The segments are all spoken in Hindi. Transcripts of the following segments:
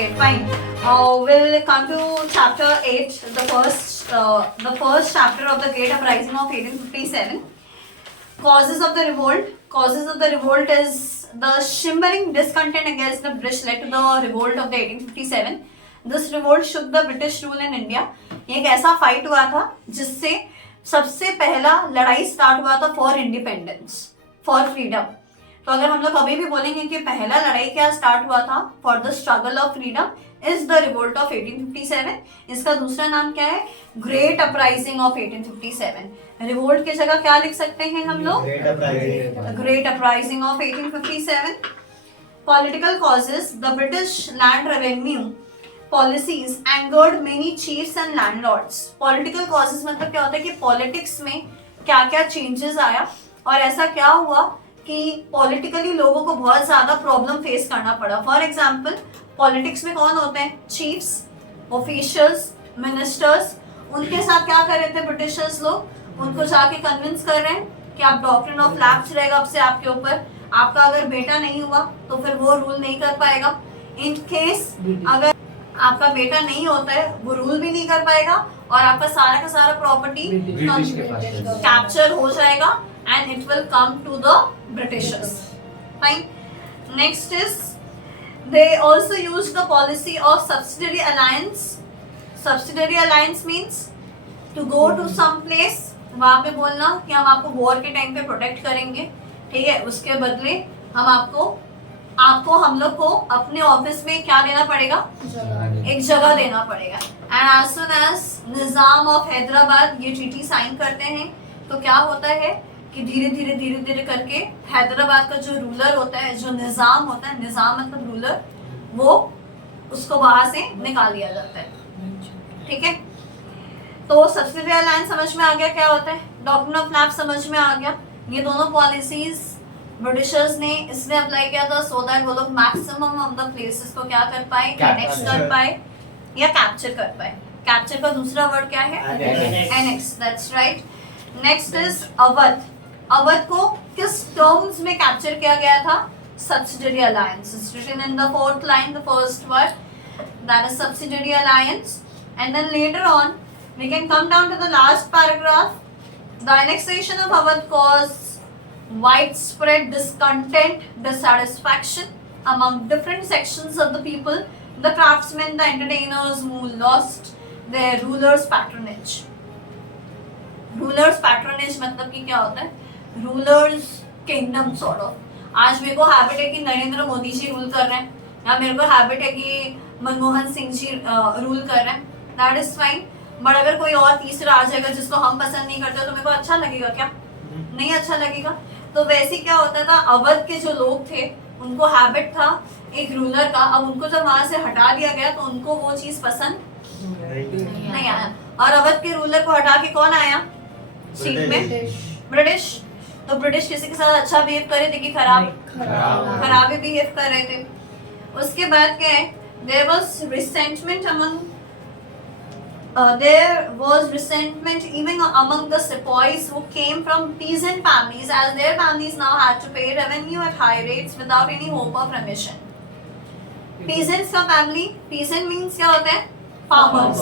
Okay, fine. We'll come to chapter 8, the first chapter of the Great Uprising of 1857. Causes of the revolt. Causes of the revolt is the shimmering discontent against the British led to the revolt of the 1857. This revolt shook the British rule in India. ये एक ऐसा फाइट हुआ था जिससे सबसे पहला लड़ाई स्टार्ट हुआ था फॉर इंडिपेंडेंस, फॉर फ्रीडम. तो अगर हम लोग कभी भी बोलेंगे कि पहला लड़ाई क्या स्टार्ट हुआ था for the struggle of freedom is the revolt of 1857. इसका दूसरा नाम क्या है? Great uprising of 1857. रिवोल्ट की जगह क्या लिख सकते हैं हम लोग? Great uprising of 1857. Political causes. The British land revenue policies angered many chiefs and landlords. Political causes मतलब क्या होता है कि पॉलिटिक्स में क्या क्या चेंजेस आया और ऐसा क्या हुआ कि पॉलिटिकली लोगों को बहुत ज्यादा प्रॉब्लम फेस करना पड़ा. फॉर एग्जाम्पल पॉलिटिक्स में कौन होते हैं? Chiefs, officials, ministers. उनके साथ क्या कर रहे थे ब्रिटिशर्स लोग? उनको जाके कन्विंस कर रहे हैं कि आप डॉक्ट्रिन ऑफ लैप्स रहेगा अब से आपके ऊपर. आपका अगर बेटा नहीं हुआ तो फिर वो रूल नहीं कर पाएगा. इन केस अगर आपका बेटा नहीं होता है वो रूल भी नहीं कर पाएगा और आपका सारा का सारा प्रॉपर्टी कैप्चर हो जाएगा and it will come to the Britishers. Fine. Next is they also used the policy of subsidiary alliance. Subsidiary alliance means to go to some place, वहाँ पे बोलना कि हम आपको वॉर के टाइम पे प्रोटेक्ट करेंगे, ठीक है. उसके बदले हम लोग को अपने ऑफिस में क्या देना पड़ेगा? एक जगह देना पड़ेगा. And as soon as Nizam of Hyderabad ये ट्रीटी साइन करते हैं तो क्या होता है कि धीरे धीरे करके हैदराबाद का जो रूलर होता है, जो निजाम होता है, निजाम मतलब रूलर, वो उसको वहां से निकाल दिया जाता है. ठीक है. तो सब्सिडियरी अलायंस समझ में आ गया क्या होता है. डॉक्ट्रिन ऑफ लैप्स समझ में आ गया. ये दोनों पॉलिसीज ब्रिटिशर्स ने इसलिए अप्लाई किया था सो दैट वो लोग मैक्सिमम ऑफ द प्लेसेस को क्या कर पाए? एनेक्स कर पाए या कैप्चर कर पाए. कैप्चर का दूसरा वर्ड क्या है? Annex. That's right. Next is Awadh. Awadh को किस टर्म्स में कैप्चर किया गया था? Subsidiary alliance. It's written in the fourth line, the first word, that is subsidiary alliance. And then later on we can come down to the last paragraph. The annexation of Awadh caused widespread discontent, dissatisfaction among different sections of the people, the craftsmen, the entertainers who lost their rulers' patronage. Rulers patronage मतलब कि क्या होता है? Rulers kingdom sort of. आज मेरे को हैबिट है कि नरेंद्र मोदी जी रूल कर रहे हैं या मेरे को हैबिट है कि मनमोहन सिंह जी रूल कर रहे हैं. That is fine. बट अगर कोई और तीसरा आ जाएगा जिसको हम पसंद नहीं करते तो मेरे को अच्छा लगेगा क्या? नहीं अच्छा लगेगा. तो वैसे क्या होता था, अवध के जो लोग थे उनको हैबिट था एक रूलर का. अब उनको जब वहां से हटा दिया गया तो उनको वो चीज पसंद नहीं आया. और अवध के रूलर को हटा के कौन आया सीट में? ब्रिटिश. तो ब्रिटिश किसी के साथ अच्छा बिहेव करे थे कि खराब ही बिहेव कर रहे थे. उसके बाद क्या है? there was resentment even among the sepoys who came from peasant families, as their families now had to pay revenue at high rates without any hope of remission. Peasants का family, peasant means क्या होता है? Farmers.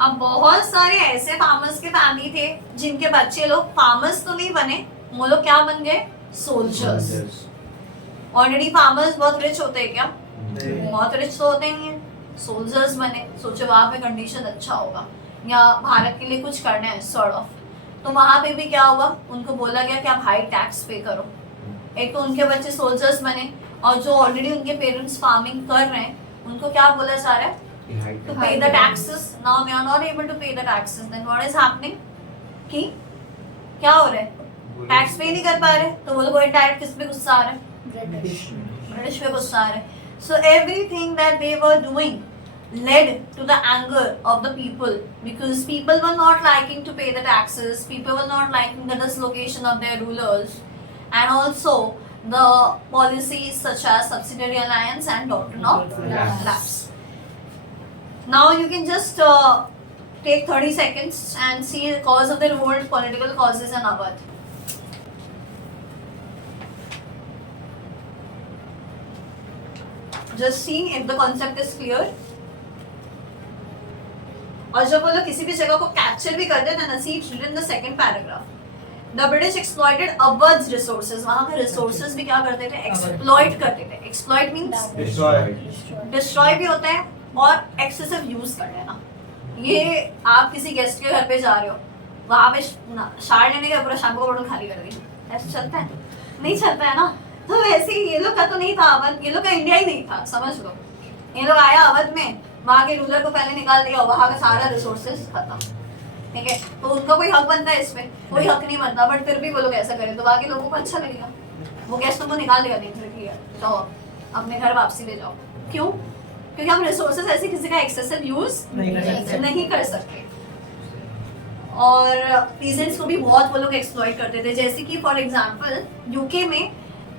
अब बहुत सारे ऐसे फार्मर्स के फैमिली थे जिनके बच्चे लोग फार्मर्स तो नहीं बने, वो लोग क्या बन गए? सोल्जर्स. ऑलरेडी फार्मर्स बहुत रिच होते हैं क्या? बहुत रिच तो होते नहीं है. सोल्जर्स बने. सोचो वहाँ पे कंडीशन अच्छा होगा या भारत के लिए कुछ करना है सॉर्ट ऑफ. तो वहाँ पे भी क्या हुआ? उनको बोला गया कि आप हाई टैक्स पे करो. एक तो उनके बच्चे सोल्जर्स बने और जो ऑलरेडी उनके पेरेंट्स फार्मिंग कर रहे हैं उनको क्या बोला जा रहा है? To pay the taxes. Now they are not able to pay the taxes. Then what is happening? कि क्या हो रहा है? टैक्स पे ही नहीं कर पा रहे तो वो लोग डायरेक्ट किस पे गुस्सा आ रहा है? ब्रिटिश पे गुस्सा आ रहा है. So everything that they were doing led to the anger of the people because people were not liking to pay the taxes. People were not liking the dislocation of their rulers, and also the policies such as subsidiary alliance and doctrine of lapse. Now you can just take 30 seconds and see the cause of the revolt, political causes in Awadh. Just see if the concept is clear. और जब वो लोग किसी भी जगह को कैप्चर भी करते थे ना, see in the second paragraph, the British exploited Awadh's resources, वहां के रिसोर्सेज भी क्या करते थे, एक्सप्लॉइट करते थे। एक्सप्लॉइट मींस डिस्ट्रॉय भी होता है और एक्सेसिव यूज कर लेना। ये आप किसी गेस्ट के घर पे जा रहे हो, वहां पे शार लेने का पूरा शैम्पू का बॉटल खाली कर दी, ऐसा चलता है? नहीं चलता है ना। तो वैसे ही ये लोग का तो नहीं था अवध, ये लोग का इंडिया ही नहीं था, समझ लो। ये लोग आया अवध में, वहां के रूलर को पहले निकाल दिया, वहां का सारा रिसोर्सेज खत्म, ठीक है। तो उनका कोई हक बनता है इसमें? कोई हक नहीं बनता, बट फिर भी वो लोग ऐसा करें तो बाकी लोगों को अच्छा लगेगा। वो गेस्टों को निकाल देगा, नहीं तो अपने घर वापसी ले जाओ। क्यों? क्योंकि हम रिसोर्सेज ऐसे किसी का एक्सेसिव यूज नहीं कर सकते। और पीजेंट्स को भी बहुत वो लोग एक्सप्लॉइट करते थे। जैसे कि फॉर एग्जांपल यूके में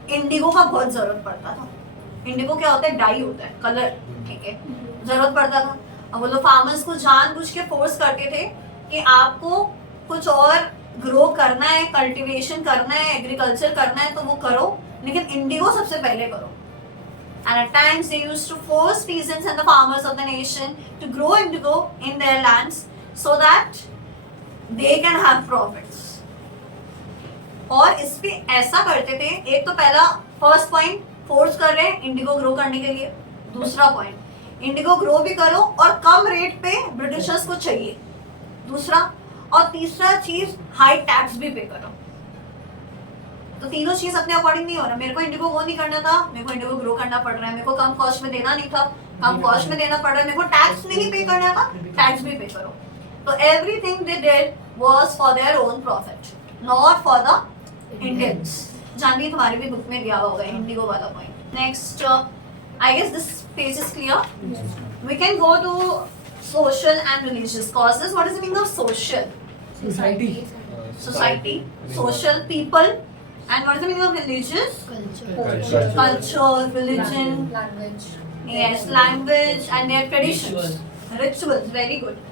इंडिगो का बहुत जरूरत पड़ता था। इंडिगो क्या होता है? डाई होता है, कलर, ठीक है। जरूरत पड़ता था। अब वो लोग फार्मर्स को जानबूझ के फोर्स करते थे कि आपको कुछ और ग्रो करना है, कल्टीवेशन करना है, एग्रीकल्चर करना है तो वो करो, लेकिन इंडिगो सबसे पहले करो। And at times they used to force peasants and the farmers of the nation to grow indigo in their lands so that they can have profits. और इस पे ऐसा करते थे, एक तो पहला फर्स्ट पॉइंट फोर्स कर रहे हैं इंडिगो ग्रो करने के लिए। दूसरा पॉइंट, इंडिगो ग्रो भी करो और कम रेट पे ब्रिटिशर्स को चाहिए। दूसरा और तीसरा चीज, हाई टैक्स भी पे करो। तो तीनों चीज अपने अकॉर्डिंग नहीं हो रहा। मेरे को इंडिगो वो नहीं करना था, मेरे को इंडिगो ग्रो करना पड़ रहा है। मेरे को कम कॉस्ट में देना नहीं था, कम कॉस्ट में देना पड़ रहा है। मेरे को टैक्स नहीं पे करना था, टैक्स भी पे करो। तो everything they did was for their own profit, not for the Indians. Janvi तुम्हारे भी बुक में दिया होगा इंडिगो वाला point. Next, I guess this page is clear. We can go to social and religious causes. What is the meaning of social? Society, social, people. And what is the meaning of religious? Culture, religion, language. Yes, language and their traditions, rituals. Very good.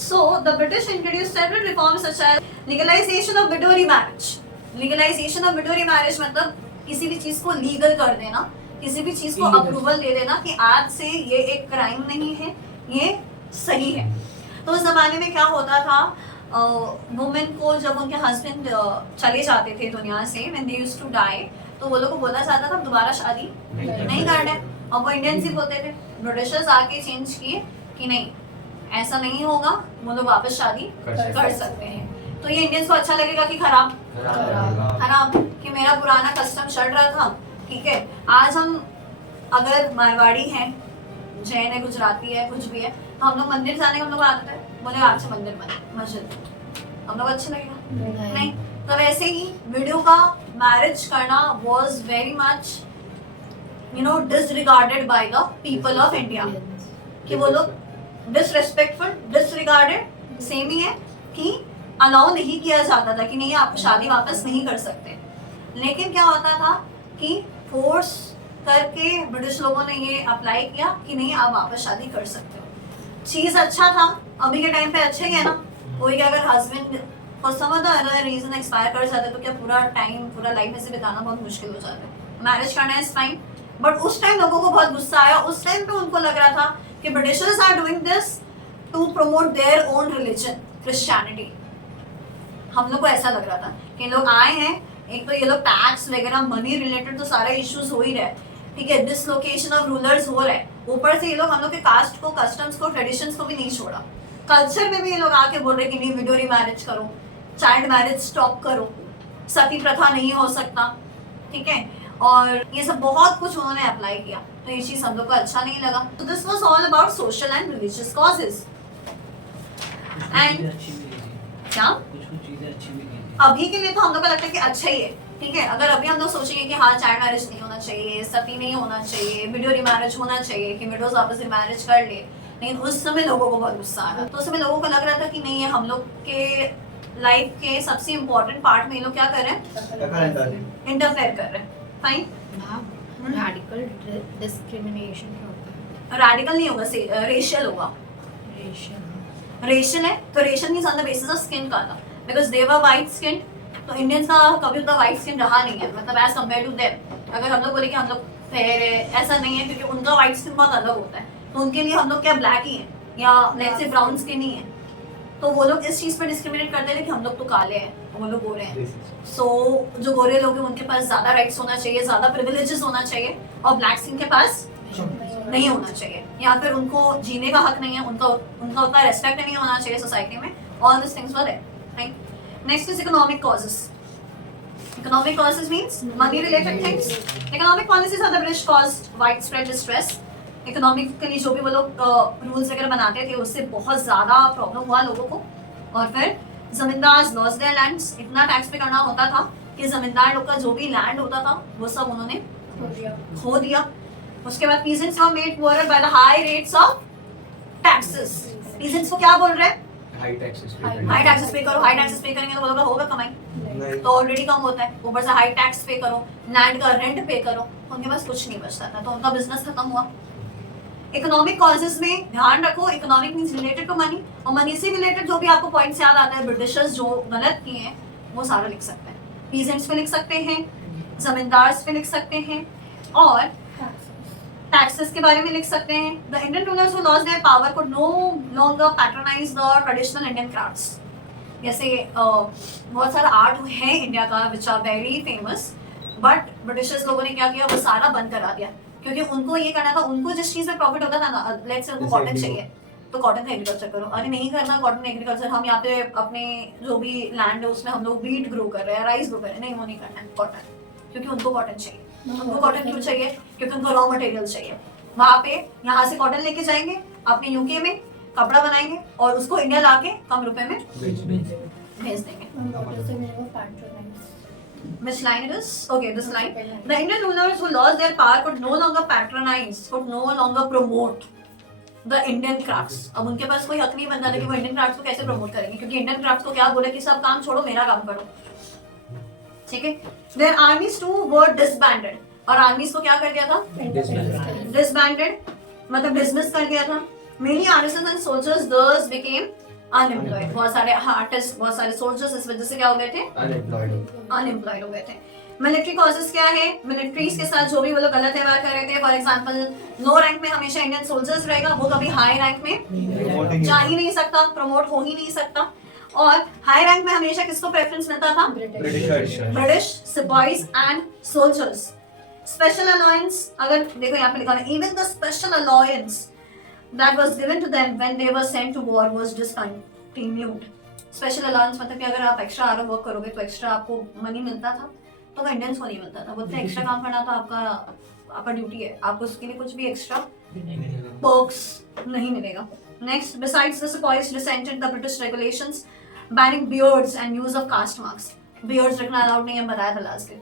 So the British introduced several reforms such as legalization of widowry marriage. Legalization of widowry marriage मतलब किसी भी चीज को लीगल कर देना, किसी भी चीज को अप्रूवल दे देना कि आज से ये एक क्राइम नहीं है, ये सही है। तो उस जमाने में क्या होता था, वुमेन को जब उनके हस्बैंड चले जाते थे दुनिया से, when they used to die, तो वो लोग को बोला जाता था दोबारा शादी नहीं करना है। और वो इंडियंस ही बोलते थे। ब्रिटिशर्स आके चेंज किए कि नहीं, ऐसा नहीं होगा, वो लोग वापस शादी कर सकते हैं। तो ये इंडियंस को अच्छा लगेगा कि खराब? खराब, कि मेरा पुराना कस्टम चल रहा था, ठीक है। आज हम अगर मारवाड़ी हैं, जैन है, गुजराती है, कुछ भी है, तो हम लोग मंदिर जाने का हम लोग आदत है, बोले आज से मंदिर बने, मस्जिद, हम लोग अच्छा लगेगा? नहीं। तो वैसे ही वीडियो का मैरिज करना was very much disregarded by the people of India, कि वो लोग डिसरेस्पेक्टफुल, डिसरिगार्डेड, सेम ही है कि अलाउ नहीं किया जाता था कि नहीं आप शादी वापस नहीं कर सकते। लेकिन क्या होता था कि फोर्स करके ब्रिटिश लोगों ने ये अप्लाई किया कि नहीं आप वापस शादी कर सकते हो। चीज अच्छा था, अभी के टाइम पे अच्छा ही है ना। कोई के अगर husband for some other reason expire कर जाता है तो क्या पूरा टाइम, पूरा लाइफ में से बिताना बहुत मुश्किल हो जाता है। मैरिज करना इज फाइन, बट उस टाइम लोगों को बहुत गुस्सा आया। उस टाइम पे उनको लग रहा था कि Britishers are doing this to promote their own religion, Christianity. हम लोग को ऐसा लग रहा था कि लोग आए हैं, एक तो ये लोग टैक्स वगैरह, मनी रिलेटेड तो सारे इश्यूज हो ही रहे, ठीक है, डिसलोकेशन ऑफ रूलर्स हो रहा है। ऊपर से ये लोग हम लोग के कास्ट को, कस्टम्स को, ट्रेडिशंस को भी नहीं छोड़ा। कल्चर में भी ये लोग आके बोल रहे कि नहीं विडोरी मैरिज करो, चाइल्ड मैरिज स्टॉप करो, सती प्रथा नहीं हो सकता, ठीक है। और ये सब बहुत कुछ उन्होंने अप्लाई किया, तो ये चीज हम लोग को अच्छा नहीं लगा। तो this was all about social and religious causes. And क्या अभी के लिए तो हम लोग को लगता है कि अच्छा ही है, ठीक है। अगर अभी हम लोग सोचेंगे कि हाँ चाइल्ड मैरिज नहीं होना चाहिए, सती नहीं होना चाहिए, विडो रिमैरिज होना चाहिए, कि विडोज वापस रिमैरिज कर ले, लेकिन उस समय लोगों को बहुत गुस्सा आ रहा। तो उस समय लोगों को लग रहा था कि नहीं, ये हम लोग के लाइफ के सबसे इम्पोर्टेंट पार्ट में ये लोग क्या कर रहे हैं, इंटरफेयर कर रहे हैं। फाइन, रैडिकल डिस्क्रिमिनेशन होता है। रैडिकल नहीं होगा, रेशियल होगा। रेशियल है तो racial means on the basis of skin colour, because they were white skin. तो इंडियंस का कभी उतना वाइट स्किन रहा नहीं है, मतलब एज कम्पेयर टू देम। अगर हम लोग बोले कि हम लोग फेयर है, ऐसा नहीं है, क्योंकि उनका व्हाइट स्किन बहुत अलग होता है, तो उनके लिए हम लोग क्या ब्लैक ही हैं या लेट्स से ब्राउन स्किन ही है, तो वो लोग इस चीज़ पर डिस्क्रिमिनेट करते हैं कि हम लोग तो काले हैं, वो लोग गोरे हैं। सो जो गोरे लोग हैं उनके पास ज़्यादा राइट्स होना चाहिए, ज़्यादा प्रिविलेजेस होना चाहिए, और ब्लैक स्किन के पास नहीं होना चाहिए, या फिर उनको जीने का हक नहीं है, उनका उतना रेस्पेक्ट नहीं होना चाहिए सोसाइटी में। All this things were there. Next is economic causes. Economic causes means money related things. Economic policies are the which caused widespread distress. Economically जो भी वो लोग रूल्स वगैरह बनाते थे उससे बहुत ज़्यादा प्रॉब्लम हुआ लोगों को, और फिर जमींदार लॉस देयर लैंड्स, इतना टैक्स पे करना होता था कि जमींदार लोग का जो भी लैंड होता था वो सब उन्होंने खो दिया। उसके बाद peasants were made poorer by the high rates of taxes. Peasants को क्या बोल रहे हैं? हाई टैक्सेस पे करो, हाई टैक्सेस पे करेंगे तो वो लोग का होगा कमाई, तो ऑलरेडी कम होता है, ऊपर से हाई टैक्स पे करो, लैंड का रेंट पे करो, उनके पास कुछ नहीं बचता था, तो उनका बिजनेस खत्म हुआ। इकोनॉमिक कॉजेज में ध्यान रखो, economic means related to money, और मनी से रिलेटेड जो भी आपको पॉइंट्स याद आते हैं, ब्रिटिशर्स जो गलत किए हैं वो सारा लिख सकते हैं, पीजेंट्स पे लिख सकते हैं, जमींदार पे लिख सकते हैं, और टैक्सेस के बारे में लिख सकते हैं। The Indian rulers who lost their power could no longer patronise the traditional Indian crafts. जैसे बहुत सारा आर्ट है इंडिया का which are very famous, but Britishers लोगों ने क्या किया, वो सारा बंद करा दिया, क्योंकि उनको ये करना था, उनको जिस चीज़ में प्रॉफिट होता था ना, लेट्स से उनको कॉटन चाहिए तो कॉटन का एग्रीकल्चर करो, अरे नहीं करना कॉटन एग्रीकल्चर, हम यहाँ पे अपने जो भी लैंड है उसमें हम लोग व्हीट ग्रो कर रहे हैं, राइस ग्रो कर रहे हैं, नहीं वो नहीं करना है कॉटन, क्योंकि उनको कॉटन चाहिए। उनको कॉटन क्यों चाहिए? क्योंकि उनको रॉ मटेरियल चाहिए। वहाँ पे यहाँ से कॉटन लेके जाएंगे अपने यूके में, कपड़ा बनाएंगे और उसको इंडिया लाके कम रुपए में भेज देंगे। Which line it is? Okay, this line. The Indian rulers who lost their power could no longer patronize, could no longer promote the Indian crafts. अब उनके पास कोई हक नहीं बनता था कि वो इंडियन क्राफ्ट्स को कैसे प्रमोट करेंगे, क्योंकि इंडियन क्राफ्ट्स को क्या बोले कि सब काम छोड़ो मेरा काम करो, ठीक है। Their armies too were disbanded, और आर्मीज को क्या कर दिया था? Disbanded मतलब डिसमिस कर दिया था। Many artisans and soldiers thus became unemployed. बहुत सारे आर्टिस्ट, बहुत सारे सोल्जर्स इस वजह से क्या हो गए थे? अनएम्प्लॉयड हो गए थे। मिलिट्री कॉजेस क्या है? मिलिट्रीज के साथ जो भी वो लोग गलत व्यवहार कर रहे थे, फॉर एग्जांपल लो रैंक में हमेशा इंडियन सोल्जर्स रहेगा, वो कभी हाई रैंक में जा ही नहीं सकता, प्रमोट हो ही नहीं सकता, और हाई रैंक में हमेशा किसको प्रेफरेंस मिलता था? British sipahis and soldiers. Special alliance, अगर देखो यहाँ पे लिखा है, even the special alliance that was given to them when they were sent to war was discontinued. Special allowance मतलब कि अगर आप एक्स्ट्रा आवर वर्क करोगे तो एक्स्ट्रा आपको मनी मिलता था, तो वो इंडियंस को नहीं मिलता था। बोलते एक्स्ट्रा काम करना तो आपका ड्यूटी है, आपको उसके लिए कुछ भी एक्स्ट्रा पर्क्स नहीं मिलेगा। Next, besides the sepoys resented the British regulations banning beards and use of caste marks. beards रखना अलाउड नहीं है, बताया था लास्ट दिन।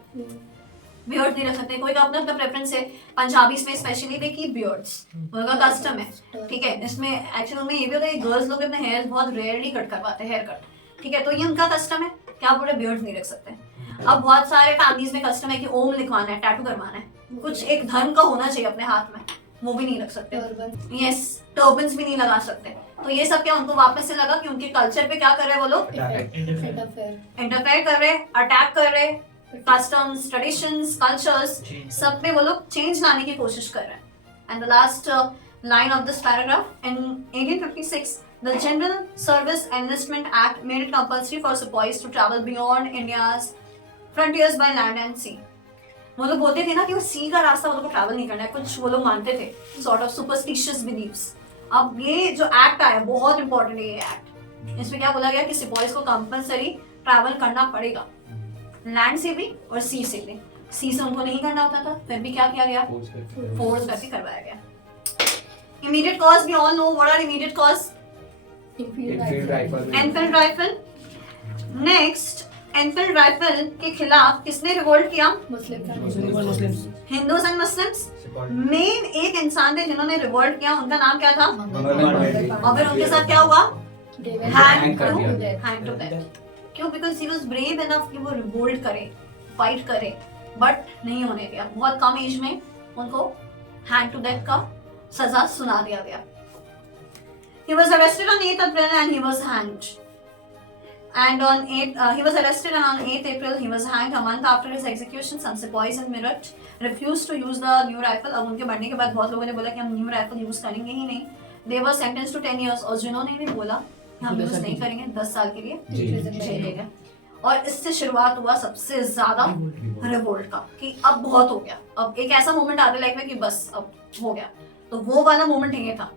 बियर्ड नहीं रख सकते, कोई का अपना अपना प्रेफरेंस है। पंजाबीज में स्पेशली दे की बियर्ड्स, उनका कस्टम है, ठीक है। इसमें एक्चुअली में ये भी होता है, गर्ल्स लोग अपने हेयर बहुत रेयरली कट करवाते हैं, हेयर कट, ठीक है, तो ये उनका कस्टम है, क्या पूरे बियर्ड्स नहीं रख सकते। अब बहुत सारे फैमिलीज में कस्टम है कि ओम लिखवाना है, टैटू करवाना है, कुछ एक धर्म का होना चाहिए अपने हाथ में, वो भी नहीं रख सकते। यस, टर्बन्स भी नहीं लगा सकते। तो ये सब क्या उनको वापस से लगा कि उनके कल्चर पे क्या कर रहे हैं वो लोग? इंटरफेयर कर रहे, अटैक कर रहे, कस्टम्स, ट्रेडिशंस, कल्चर्स सब में वो लोग चेंज लाने की कोशिश कर रहे हैं। And the last line of this paragraph, in 1856 the General Service Enlistment Act made it compulsory for sepoys to travel beyond India's frontiers by land and sea. वो लोग बोलते थे ना कि वो सी का रास्ता वो लोग को ट्रैवल नहीं करना है, कुछ वो लोग मानते थे, सॉर्ट ऑफ सुपरस्टिशियस बिलीव्स। अब ये जो एक्ट आया बहुत इंपॉर्टेंट है ये एक्ट, इसमें क्या बोला गया कि सिपाहीज को कंपलसरी ट्रैवल करना पड़ेगा, लैंड से भी और सी से भी। सी से उनको नहीं करना होता था, फिर भी क्या किया गया? फोर्स करके करवाया गया। Immediate cause, we all know what are immediate cause? Enfield rifle. Next, Enfield rifle के खिलाफ किसने रिवोल्ट किया? Hindus and Muslims. मेन एक इंसान थे जिन्होंने रिवोल्ट किया, उनका नाम क्या था? और फिर उनके साथ क्या हुआ? Hang to death. क्यों? Because he was brave enough कि वो रिवोल्ट करे, फाइट करे, बट नहीं होने दिया। बहुत कम एज में उनको हैंग टू डेथ का सजा सुना दिया गया। He was arrested on 8th April and he was hanged. And on 8, he was arrested, and on 8th April he was hanged. A month after his execution, some sepoys in Meerut refused to use the new rifle. अब उनके मरने के बाद बहुत लोगों ने बोला कि हम न्यू राइफल यूज करेंगे ही नहीं. They were sentenced to 10 years. और जिन्होंने भी बोला हम यूज नहीं करेंगे 10 साल के लिए जेल हो गया. और इससे शुरुआत हुआ सबसे ज्यादा रिवोल्ट का कि अब बहुत हो गया. अब एक ऐसा मोमेंट आता है लाइफ में कि बस अब हो गया. तो वो वाला मोमेंट ये था.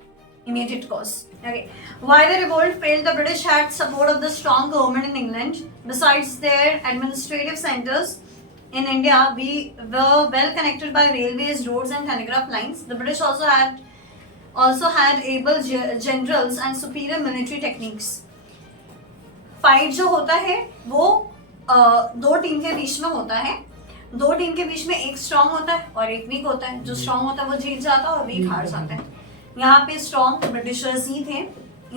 Immediate cause. Okay. Why the revolt failed? The British had support of the strong government in England. Besides their administrative centers in India, we were well connected by railways, roads, and telegraph lines. The British also had able generals and superior military techniques. Fight जो होता है वो दो टीम के बीच में होता है. दो टीम के बीच में एक स्ट्रांग होता है और एक वीक होता है. जो स्ट्रांग होता है वो जीत जाता है और वीक हार जाता है. यहाँ पे स्ट्रॉन्ग ब्रिटिशर्स ही थे,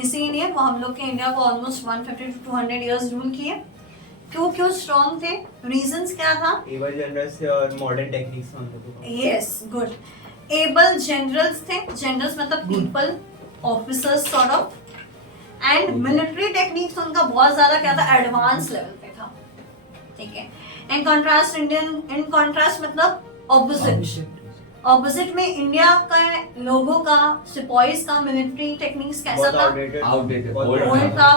इसीलिए वो हम लोग के इंडिया को ऑलमोस्ट 150 to 200 इयर्स रूल किए. क्यों स्ट्रॉन्ग थे? रीजंस क्या था? एबल जनरल्स थे और मॉडर्न टेक्निक्स हम लोगों को. Yes, good. एबल जनरल्स थे. जनरल्स मतलब people, officers sort of. And military techniques उनका बहुत ज्यादा क्या था? एडवांस लेवल पे था. ठीक है. इन कॉन्ट्रास्ट मतलब ऑपोजिट में इंडिया का लोगों का, सिपाहीज का मिलिट्री टेक्निक्स कैसा था? ओल्ड था.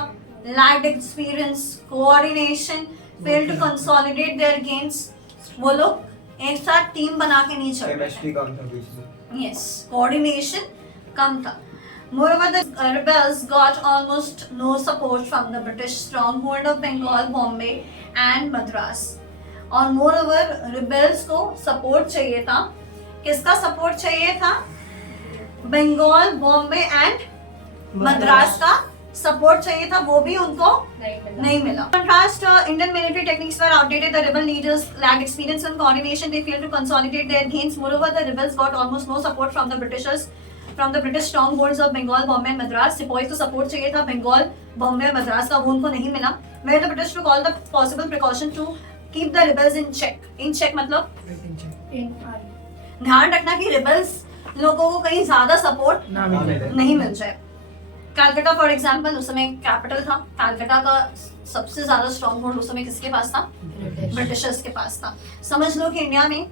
Lacked experience, coordination, failed to consolidate their gains. वो लोग एक साथ टीम बना के नहीं चल रहे केमिस्ट्री कम था बीच में. यस, कोऑर्डिनेशन कम था. Moreover, the rebels got almost no support from the British stronghold of Bengal, Bombay and Madras. और moreover, rebels को support चाहिए था. किसका सपोर्ट चाहिए था? बंगाल, बॉम्बे एंड मद्रास का सपोर्ट चाहिए था. वो भी उनको नहीं मिला. Contrast, Indian military techniques were outdated. The rebel leaders lacked experience and coordination. They failed to consolidate their gains. Moreover, the rebels got almost no support from the British strongholds of Bengal, Bombay and Madras. सिपाही को सपोर्ट चाहिए था बंगाल, बॉम्बे और मद्रास का, वो उनको नहीं मिला. Where the British took all the possible precaution to keep the rebels in check. In check मतलब ध्यान रखना कि रिबल्स लोगों को कहीं ज्यादा सपोर्ट नहीं मिल जाए. कलकत्ता फॉर एग्जांपल उस समय कैपिटल था. कलकत्ता का सबसे ज्यादा स्ट्रॉन्ग होल्ड उस समय किसके पास था? ब्रिटिशर्स के पास था. समझ लो कि इंडिया में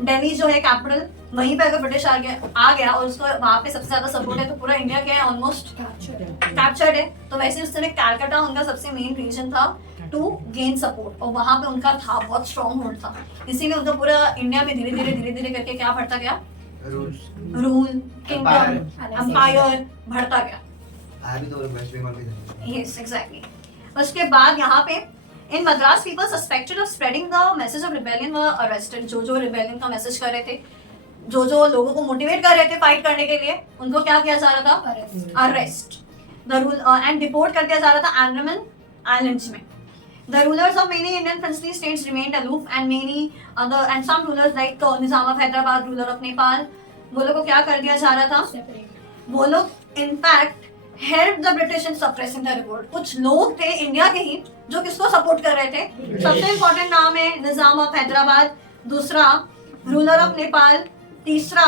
दिल्ली जो है कैपिटल, वहीं पे अगर ब्रिटिश आ गया और उसको वहां पे सबसे ज्यादा सपोर्ट है तो पूरा इंडिया क्या है? ऑलमोस्ट कैप्चर्ड है. तो वैसे उस समय कलकत्ता उनका सबसे मेन रीजन था टू गेन सपोर्ट, और वहां पे उनका था बहुत स्ट्रॉन्ग होल्ड था. इसीलिए उनका पूरा इंडिया में धीरे धीरे करके क्या बढ़ता गया? रूल, किंगडम, एम्पायर बढ़ता गया. Yes, exactly. उसके बाद यहाँ पे in Madras people suspected of spreading the message of rebellion were arrested. जो रिबेलियन का मैसेज कर रहे थे, जो लोगों को मोटिवेट कर रहे थे फाइट करने के लिए, उनको क्या किया जा रहा था? Arrest. The rule and deport कर दिया जा रहा था अंडमान आइलैंड्स में. The rulers of many Indian princely states remained aloof, and some rulers like Nizam of Hyderabad, ruler of Nepal, वो लोग को क्या कर दिया जा रहा था? वो लोग in fact helped the British in suppressing the revolt. कुछ लोग थे इंडिया के ही जो किसको सपोर्ट कर रहे थे? सबसे इम्पोर्टेंट नाम है निजाम ऑफ हैदराबाद, दूसरा रूलर ऑफ नेपाल, तीसरा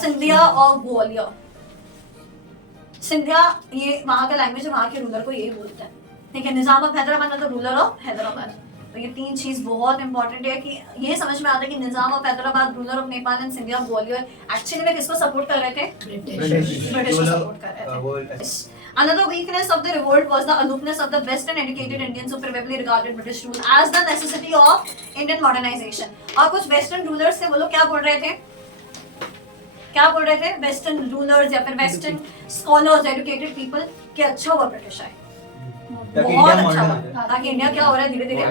सिंधिया और ग्वालियर. सिंधिया ये वहाँ का लैंग्वेज है, वहाँ के रूलर को यही बोलते हैं. ठीक है. निजाम ऑफ हैदराबाद मतलब रूलर ऑफ हैदराबाद. तो ये तीन चीज बहुत इंपॉर्टेंट है कि ये समझ में आता है कि Nizam of Hyderabad, ruler of Nepal and Scindia of Gwalior actually में किसको सपोर्ट कर रहे थे? ब्रिटिश को सपोर्ट कर रहे थे. Another weakness of the revolt was the aloofness of the Western educated Indians who probably regarded British rule as the necessity of Indian modernization. और कुछ वेस्टर्न रूलर्स थे, वो लोग क्या बोल रहे थे? वेस्टर्न रूलर्स या फिर वेस्टर्न स्कॉलर्स, एजुकेटेड पीपल कि अच्छा हुआ ब्रिटिश आए, बहुत अच्छा हुआ, ताकि इंडिया क्या हो रहा है धीरे धीरे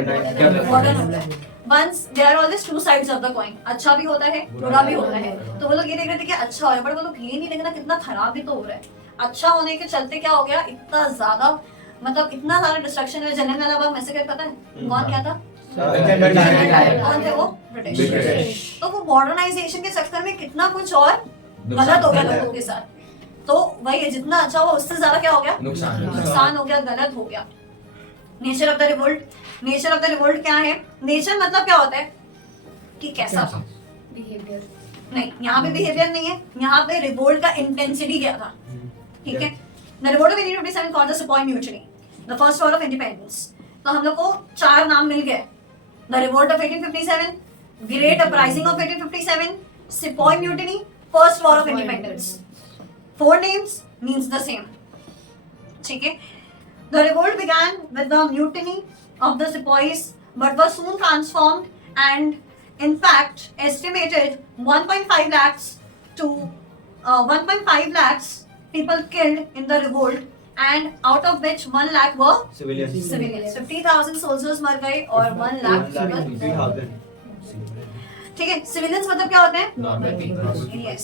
मॉडर्न हो रहा है. Once there are always two sides of the coin. अच्छा भी होता है, बुरा भी होता है. तो वो लोग ये देख रहे थे कि अच्छा हो रहा है, बट वो लोग ये नहीं देखना कितना खराब भी तो हो रहा है. अच्छा होने के चलते क्या हो गया? इतना ज्यादा डिस्ट्रक्शन है. जनरल वाला बाग मैसेकर पता है कौन क्या था? कौन थे वो? ब्रिटिश. तो वो मॉडर्नाइजेशन के चक्कर में कितना कुछ और गलत हो गया लोगों के साथ. तो वही जितना अच्छा हुआ उससे ज्यादा क्या हो गया? नुकसान हो गया, गलत हो गया. नेचर ऑफ द रिवोल्ट क्या है? नेचर मतलब क्या होता है कि कैसा था बिहेवियर. नहीं, यहाँ पे बिहेवियर नहीं है, यहाँ पे रिवोल्ट का इंटेंसिटी क्या था. ठीक है. The revolt of 1857 caused the Sepoy Mutiny, the first war of independence. तो हम लोग को 4 नाम मिल गए. The Revolt of 1857, Great Uprising of 1857, Sepoy Mutiny, First War of Independence. 4 names means the same. ठीक है. The revolt began with the mutiny of the sepoys, but was soon transformed and, in fact, estimated 1.5 lakhs to 1.5 lakhs people killed in the revolt, and out of which 1 lakh were Civilians. civilians. 50,000 soldiers मर गए और 1 lakh people. 3,000. ठीक है. Civilians मतलब क्या होते हैं? Normal people. Yes.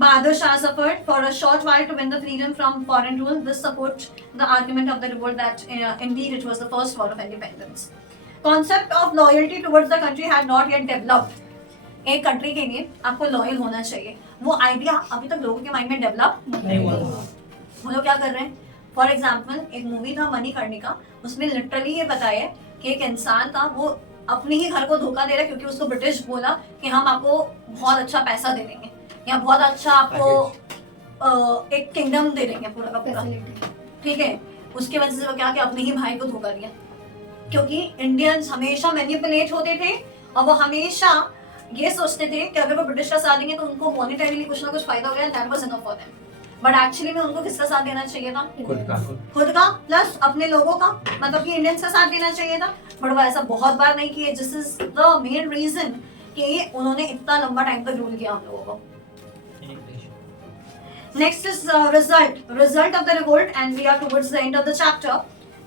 Bahadur Shah suffered for a short while to win the freedom from foreign rule. This supports the argument of the revolt that indeed it was the first war of independence. Concept of loyalty towards the country had not yet developed. एक कंट्री के लिए आपको लॉयल होना चाहिए. वो आइडिया अभी तक लोगों के माइंड में डेवलप नहीं हुआ. वो लोग क्या कर रहे हैं? फॉर एग्जाम्पल एक मूवी था मणिकर्णिका, उसमें लिटरली ये बताया कि एक इंसान था, वो अपने ही घर को धोखा दे रहा है क्योंकि उसको ब्रिटिश बोला कि हम आपको बहुत अच्छा पैसा दे देंगे या बहुत अच्छा आपको एक किंगडम दे देंगे पूरा का पूरा. ठीक है. उसके वजह से वो क्या कि अपने ही भाई को धोखा दिया, क्योंकि इंडियंस हमेशा मैनिपुलेट होते थे और वो हमेशा ये सोचते थे कि अगर वो ब्रिटिश का साथ देंगे तो उनको मॉनिटरीली कुछ ना कुछ फायदा होगा. That was enough for them. But actually में उनको किसका साथ देना चाहिए था? खुद का प्लस अपने लोगों का, मतलब कि इंडियंस का साथ देना चाहिए था. बट वो ऐसा बहुत बार नहीं किए. This is the main reason कि उन्होंने इतना लंबा टाइम तक रूल किया हम लोगों को. Next is result of the revolt, and we are towards the end of the chapter.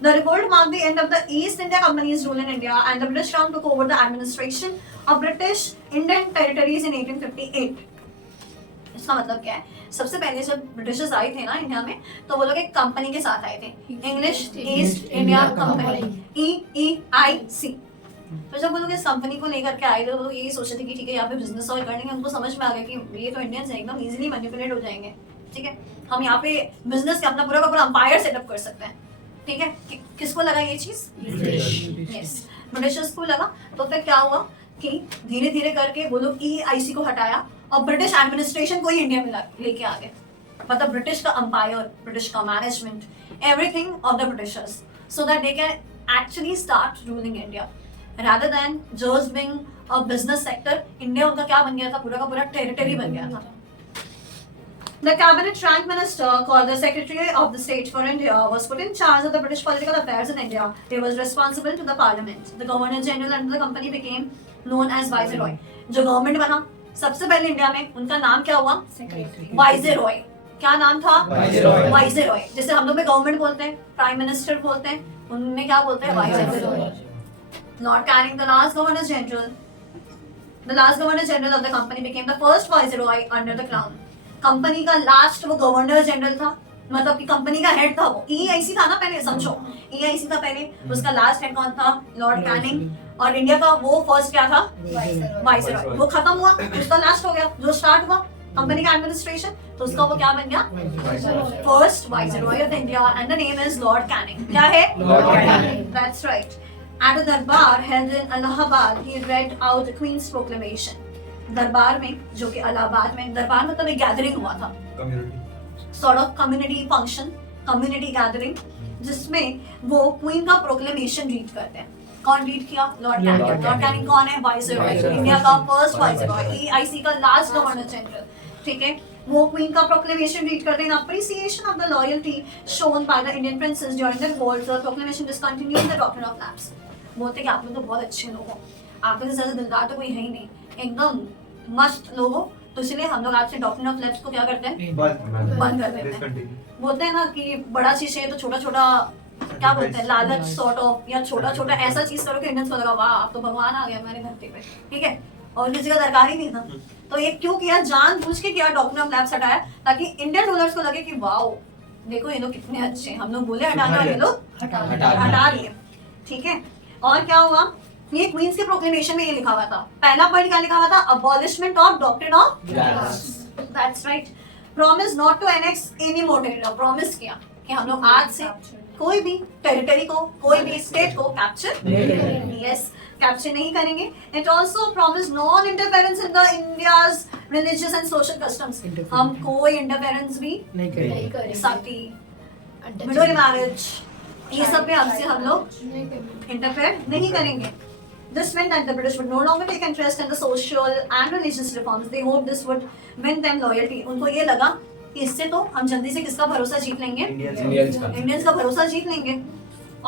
The revolt marked the end of the East India Company's rule in India, and the British Crown took over the administration of British Indian territories in 1858. इसका मतलब क्या है? सबसे पहले जब ब्रिटिशर्स आए थे ना इंडिया में, तो वो लोग एक कंपनी के साथ आए थे, English east India company, EEIC. तो जब वो लोग इस कंपनी को लेकर के आए थे, वो लोग यही सोचे थे कि ठीक है यहाँ पे बिजनेस और करने के. उनको समझ में आ गया कि ये तो इंडियंस हैं, एकदम इजीली मैनिपुलेट हो जाएंगे. ठीक है. हम यहाँ पे बिजनेस के अपना पूरा का पूरा एम्पायर सेटअप कर सकते हैं. ठीक है. किसको लगा ये चीज? यस, ब्रिटिशर्स को लगा. तो फिर क्या हुआ कि धीरे धीरे करके वो लोग EEIC को हटाया और ब्रिटिश एडमिनिस्ट्रेशन को ही इंडिया में लेके आ गए. मतलब ब्रिटिश का एम्पायर, ब्रिटिश का management, everything of the Britishers, so that they can actually start ruling India rather than just being a business sector. India उनका क्या बन गया था? पूरा का पूरा टेरिटरी बन गया था. The cabinet rank minister, called the Secretary of the State for India, was put in charge of the British political affairs in India. He was responsible to the Parliament. The Governor General under the company became known as Viceroy. जो गवर्नमेंट बना सबसे पहले इंडिया में, उनका नाम क्या हुआ? वाइसरॉय. क्या नाम था? वाइसरॉय. जैसे हम लोग में गवर्नमेंट बोलते हैं, प्राइम मिनिस्टर बोलते हैं, उनमें क्या बोलते हैं? Viceroy. Lord Canning, the last Governor General of the company, became the first Viceroy under the Crown. Company का लास्ट वो गवर्नर जनरल था, मतलब कि कंपनी का हेड था वो. EEIC था ना पहले, समझो EEIC था पहले, उसका लास्ट हेड कौन था? Lord Canning. और इंडिया का वो फर्स्ट क्या था? वाइसरॉय. वो खत्म हुआ, उसका लास्ट हो गया. जो स्टार्ट हुआ कंपनी का एडमिनिस्ट्रेशन, तो उसका वो क्या बन गया? First viceroy of India, and the name is Lord Canning. क्या है? Lord Canning. That's right. At a darbar held in Allahabad, he read out the Queen's proclamation. दरबार में, जो कि इलाहाबाद में, दरबार मतलब एक गैदरिंग हुआ था, sort of community function, community gathering, जिसमें वो क्वीन का प्रोक्लेमेशन रीड करते हैं. कौन रीड किया? Lord Canning. लॉर्ड कैनिंग कौन है? वाइसरॉय, इंडिया का फर्स्ट वाइसरॉय, EEIC का लास्ट गवर्नर जनरल. ठीक है. वो क्वीन का प्रोक्लेमेशन रीड करते हैं. Appreciation of the loyalty shown by the Indian princes during the revolt, the proclamation discontinued the doctrine of lapse. बोलते कि आप लोग तो बहुत अच्छे लोग हो, आप लोग से ज्यादा दिलदार तो कोई है ही नहीं, एकदम मस्त लोग हो, तो इसलिए हम लोग आपसे डॉक्ट्रिन ऑफ लैप्स को क्या करते हैं? बंद कर देते हैं. बोलते हैं ना कि बड़ा चीज है तो छोटा छोटा क्या बोलते हैं, लालच सॉर्ट ऑफ, या छोटा छोटा ऐसा चीज करो कि इंडियंस को लगा वाह आप तो भगवान आ गया हमारे धरती पे. ठीक है. और किसी का दरकार ही नहीं था, तो ये क्यों किया? जानबूझ के किया, डॉक्ट्रिन ऑफ लैप्स हटाया, ताकि इंडियन रूलर्स को लगे कि वाओ देखो ये लोग कितने अच्छे हैं, हम लोग बोले हटाने और ये लोग हटा लिए. ठीक है. और क्या हुआ? ये क्वींस के प्रोक्लेमेशन में ये लिखा हुआ था. पहला पॉइंट क्या लिखा हुआ था? Abolishment of doctrine of lapse. That's right. Promise not to annex any more territory. Promise किया कि हम लोग आज से कोई भी टेरिटरी को, कोई भी स्टेट को कैप्चर नहीं करेंगे. It also promise non interference in the India's religious and social customs. हम कोई इंटरफेरेंस भी नहीं करेंगे. शादी, मिडोरी मैरिज, ये सब पे अब से हम लोग इंटरफेयर नहीं करेंगे. This meant that the British would no longer take interest in the social and religious reforms. They hoped this would win them loyalty. उनको ये लगा कि इससे तो हम जल्दी से किसका भरोसा जीत लेंगे? इंडियंस का भरोसा जीत लेंगे.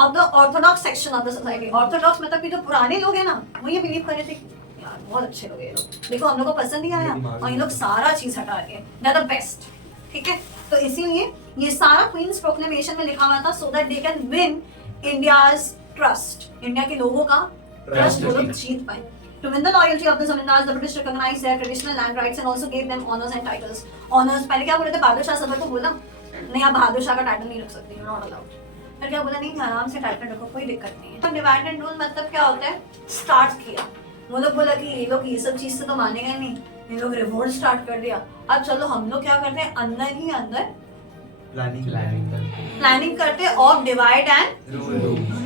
Of the orthodox section of the society. Orthodox मतलब कि जो पुराने लोग हैं ना, वो ये बिलीव कर रहे थे कि यार बहुत अच्छे लोग हैं ये लोग. देखो हम लोग को पसंद नहीं आया और ये लोग सारा चीज हटा के. They're the best. ठीक है? तो इसीलिए ये सारा क्वींस प्रोक्लेमेशन में लिखा हुआ था so that they can win India's trust. India के लोगों का ट्रस्ट वो लोग जीत पाए. To win the loyalty of the zamindars, the British recognized their traditional land rights and also gave them honors and titles. Honors पहले क्या बोले थे? बहादुर शाह सफर को बोला नहीं आप बहादुर शाह का टाइटल नहीं रख सकते, you're not allowed. फिर क्या बोला नहीं आराम से टाइटल रखो कोई दिक्कत नहीं है. डिवाइड एंड रूल मतलब क्या होता है? स्टार्ट किया. वो लोग बोला कि ये लोग ये सब चीज से तो मानेंगे नहीं, ये लोग रिवोल्ट स्टार्ट कर दिया. अब चलो हम लोग क्या करते हैं अंदर ही अंदर प्लानिंग करते of divide and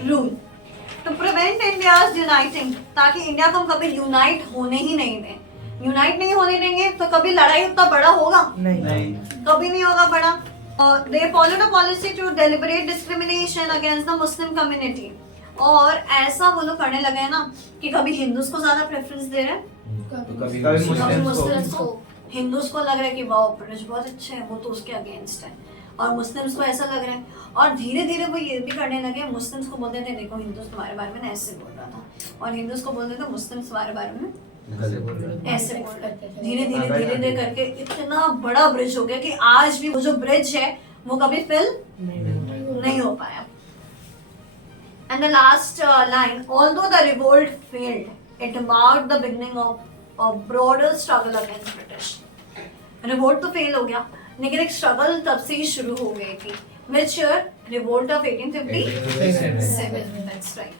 rule to prevent India's uniting, ताकि इंडिया को हम कभी यूनाइट होने ही नहीं दें. यूनाइट नहीं होने देंगे तो कभी लड़ाई उतना बड़ा होगा नहीं. कभी नहीं होगा बड़ा. They followed a policy to deliberate discrimination against the Muslim community. और ऐसा वो लोग करने लगे हैं ना कि कभी हिंदूज को ज्यादा प्रेफरेंस दे रहे हैं, कभी कभी मुस्लिम्स मुस्लिम्स को. को. हिंदूज को लग रहा है कि वाह ब्रिटिश बहुत अच्छे हैं, वो तो उसके अगेंस्ट है. और मुस्लिम्स को ऐसा लग रहा है. और धीरे धीरे वो ये भी करने लगे, मुस्लिम्स को बोलते थे देखो हिंदूज तुम्हारे बारे में ऐसे बोल रहा था, और हिंदूज को बोलते थे मुस्लिम्स तुम्हारे बारे में ऐसे बोल रहे थे. धीरे धीरे करके इतना बड़ा ब्रिज हो गया कि आज भी वो जो ब्रिज है वो कभी फिल नहीं हो पाया. And the last line, although the revolt failed, it marked the beginning of a broader struggle against British. Revolt तो fail हो गया, लेकिन एक struggle तब से ही शुरू हो गई थी. Which year? Revolt of 1857. That's right.